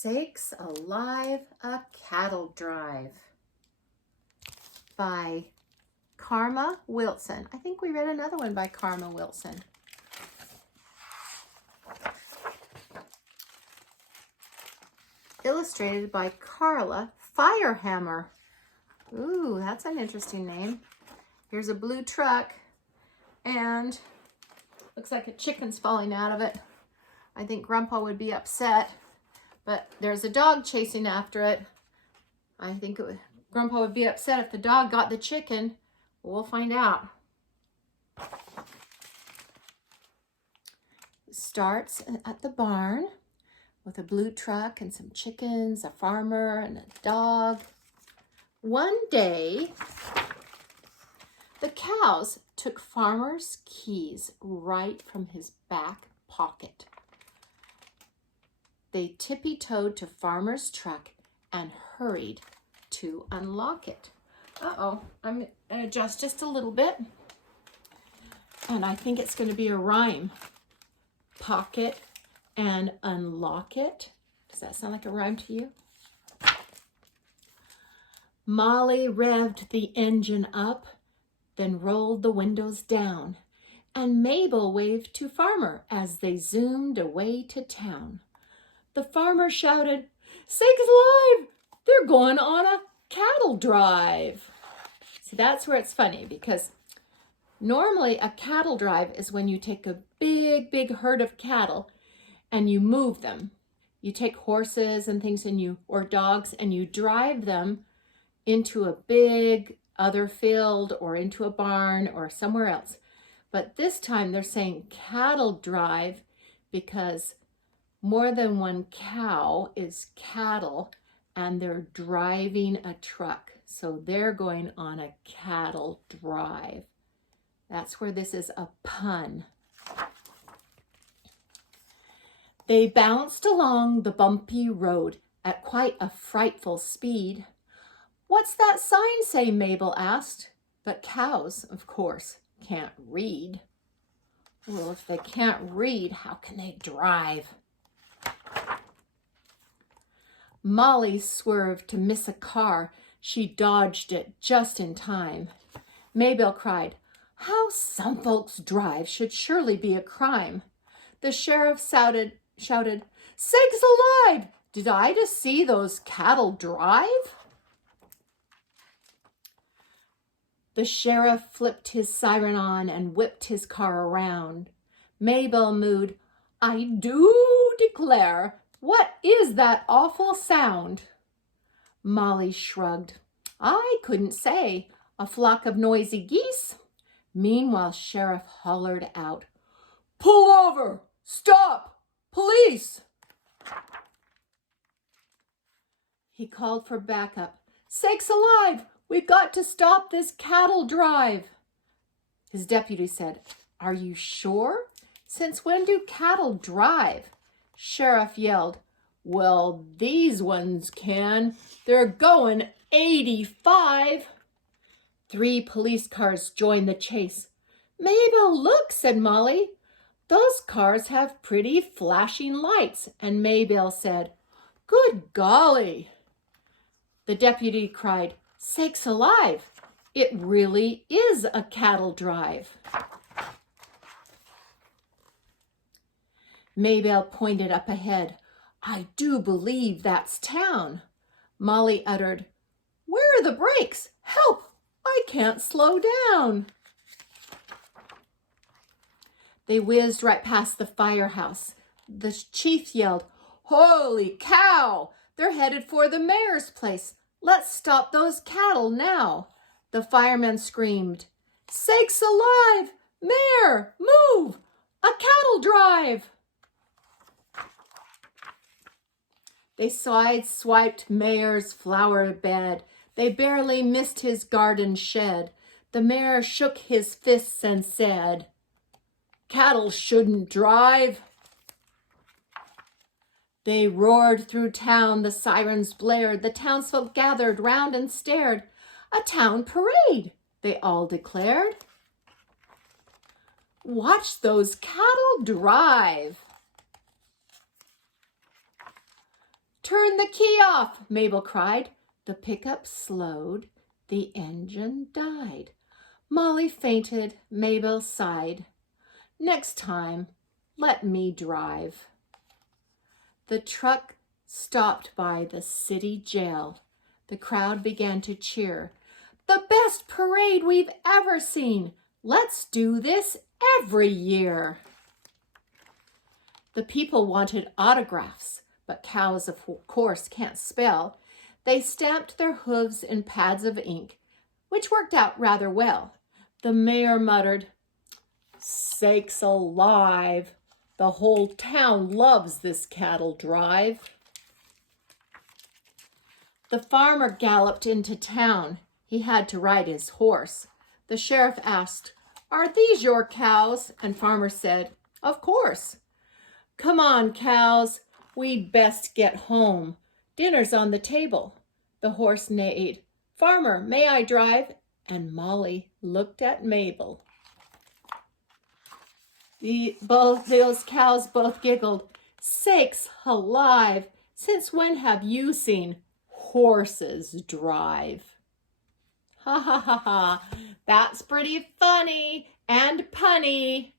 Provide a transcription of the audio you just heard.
Sakes Alive, A Cattle Drive by Karma Wilson. I think we read another one by Karma Wilson. Illustrated by Carla Firehammer. Ooh, that's an interesting name. Here's a blue truck and looks like a chicken's falling out of it. I think Grandpa would be upset, but there's a dog chasing after it. I think Grandpa would be upset if the dog got the chicken. We'll find out. It starts at the barn with a blue truck and some chickens, a farmer, and a dog. One day, the cows took Farmer's keys right from his back pocket. They tippy-toed to Farmer's truck and hurried to unlock it. Uh-oh, I'm going to adjust just a little bit. And I think it's going to be a rhyme. Pocket and unlock it. Does that sound like a rhyme to you? Molly revved the engine up, then rolled the windows down, and Mabel waved to Farmer as they zoomed away to town. The farmer shouted, "Sakes alive! They're going on a cattle drive." See, that's where it's funny, because normally a cattle drive is when you take a big herd of cattle and you move them. You take horses and things or dogs and you drive them into a big other field or into a barn or somewhere else. But this time they're saying cattle drive because more than one cow is cattle and they're driving a truck. So they're going on a cattle drive. That's where this is a pun. They bounced along the bumpy road at quite a frightful speed. "What's that sign say?" Mabel asked. But cows, of course, can't read. Well, if they can't read, how can they drive? Molly swerved to miss a car. She dodged it just in time. Mabel cried, "How some folks drive should surely be a crime." The sheriff shouted, "Sakes alive! Did I just see those cattle drive?" The sheriff flipped his siren on and whipped his car around. Mabel mooed, "I do declare, what is that awful sound?" Molly shrugged. "I couldn't say. A flock of noisy geese." Meanwhile, Sheriff hollered out, "Pull over! Stop! Police!" He called for backup. "Sakes alive! We've got to stop this cattle drive." His deputy said, "Are you sure? Since when do cattle drive?" Sheriff yelled, "Well, these ones can. They're going 85. 3 police cars joined the chase. "Mabel, look," said Molly. "Those cars have pretty flashing lights." And Mabel said, "Good golly." The deputy cried, "Sakes alive! It really is a cattle drive." Mabel pointed up ahead. "I do believe that's town." Molly uttered, "Where are the brakes? Help! I can't slow down." They whizzed right past the firehouse. The chief yelled, "Holy cow! They're headed for the mayor's place. Let's stop those cattle now." The firemen screamed, "Sakes alive! Mayor, move! A cattle drive!" They sideswiped Mayor's flower bed. They barely missed his garden shed. The mayor shook his fists and said, "Cattle shouldn't drive." They roared through town, the sirens blared, the townsfolk gathered round and stared. "A town parade," they all declared. "Watch those cattle drive." Turn the key off, Mabel cried. The pickup slowed, the engine died. Molly fainted, Mabel sighed. Next time, let me drive. The truck stopped by the city jail. The crowd began to cheer. The best parade we've ever seen. Let's do this every year. The people wanted autographs, but cows, of course, can't spell. They stamped their hooves in pads of ink, which worked out rather well. The mayor muttered, "Sakes alive, the whole town loves this cattle drive." The farmer galloped into town. He had to ride his horse. The sheriff asked, "Are these your cows?" And farmer said, "Of course." "Come on, cows, we'd best get home. Dinner's on the table." The horse neighed. "Farmer, may I drive?" And Molly looked at Mabel. Those cows both giggled. "Sakes alive, since when have you seen horses drive?" Ha ha ha ha, that's pretty funny and punny.